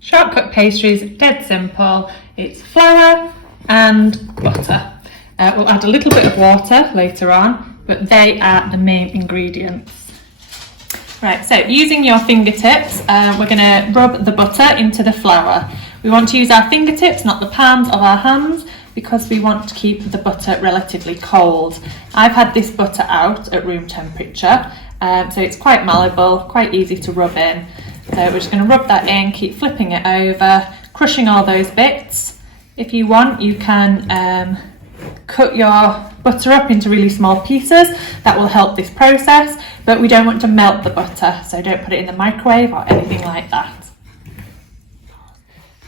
Shortcut pastry is dead simple. It's flour and butter. We'll add a little bit of water later on, but they are the main ingredients. Right, so using your fingertips, we're going to rub the butter into the flour. We want to use our fingertips, not the palms of our hands, because we want to keep the butter relatively cold. I've had this butter out at room temperature, so it's quite malleable, quite easy to rub in. So we're just going to rub that in, keep flipping it over, crushing all those bits. If you want, you can cut your butter up into really small pieces. That will help this process, but we don't want to melt the butter, so don't put it in the microwave or anything like that.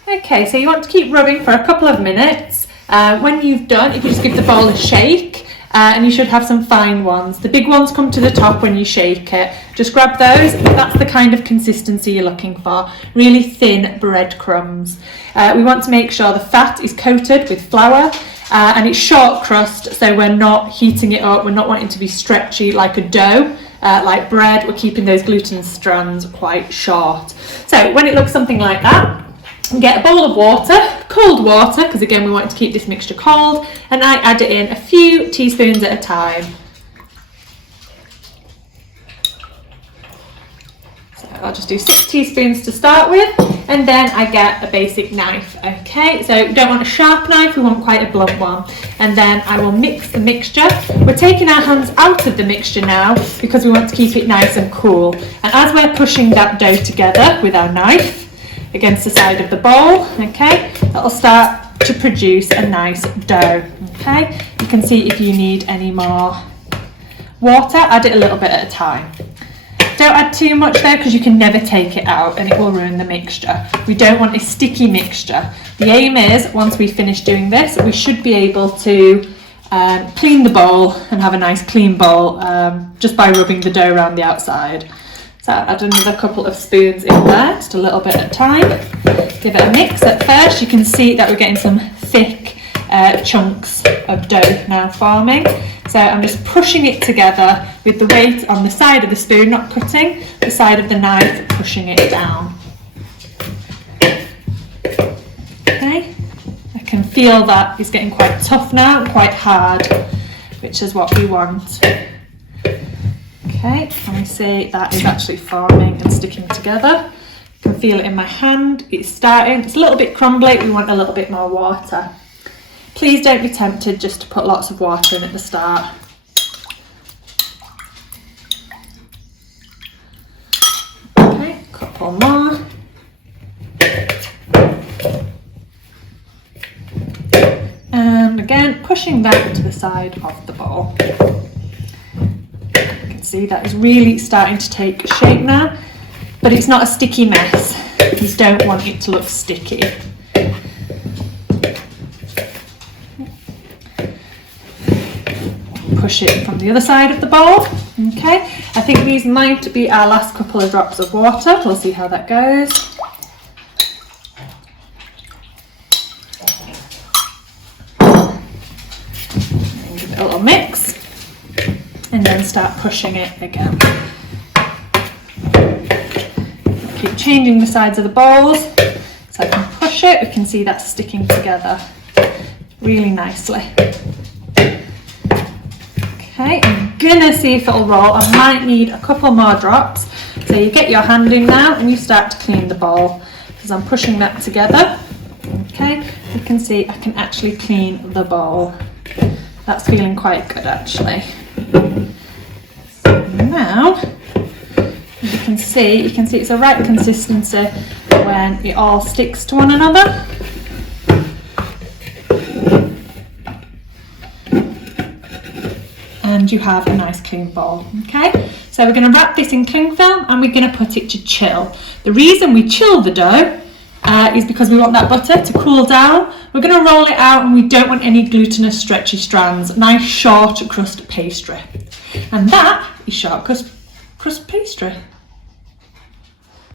Okay, so you want to keep rubbing for a couple of minutes. When you've done, if you just give the bowl a shake, and you should have some fine ones. The big ones come to the top when you shake it. Just grab those. That's the kind of consistency you're looking for. Really thin breadcrumbs. We want to make sure the fat is coated with flour, and it's short crust, so we're not heating it up. We're not wanting to be stretchy like a dough, like bread. We're keeping those gluten strands quite short. So when it looks something like that, get a bowl of water, cold water, because again we want to keep this mixture cold, and I add it in a few teaspoons at a time. So I'll just do 6 teaspoons to start with, and then I get a basic knife. Okay, so we don't want a sharp knife, we want quite a blunt one. And then I will mix the mixture. We're taking our hands out of the mixture now because we want to keep it nice and cool. And as we're pushing that dough together with our knife against the side of the bowl, okay, that'll start to produce a nice dough. Okay, you can see if you need any more water, add it a little bit at a time. Don't add too much though, because you can never take it out and it will ruin the mixture. We don't want a sticky mixture. The aim is, once we finish doing this, we should be able to clean the bowl and have a nice clean bowl just by rubbing the dough around the outside. So add another couple of spoons in there, just a little bit at a time. Give it a mix. At first you can see that we're getting some thick chunks of dough now forming. So I'm just pushing it together with the weight on the side of the spoon, not cutting, the side of the knife, pushing it down. Okay, I can feel that it's getting quite tough now, quite hard, which is what we want. Okay, and we see that is actually forming and sticking together. You can feel it in my hand, it's starting, it's a little bit crumbly, we want a little bit more water. Please don't be tempted just to put lots of water in at the start. Okay, a couple more. And again, pushing that to the side of the bowl. See, that is really starting to take shape now, but it's not a sticky mess. You don't want it to look sticky. Push it from the other side of the bowl. Okay, I think these might be our last couple of drops of water. We'll see how that goes. And give it a little mix. And then start pushing it again. Keep changing the sides of the bowls so I can push it. We can see that sticking together really nicely. Okay, I'm gonna see if it'll roll. I might need a couple more drops. So you get your hand in now and you start to clean the bowl because I'm pushing that together. Okay, you can see I can actually clean the bowl. That's feeling quite good actually. So now you can see it's the right consistency when it all sticks to one another. And you have a nice clean bowl. Okay, so we're going to wrap this in cling film and we're going to put it to chill. The reason we chill the dough is because we want that butter to cool down. We're going to roll it out and we don't want any glutinous stretchy strands. Nice short crust pastry. And that is short crust pastry.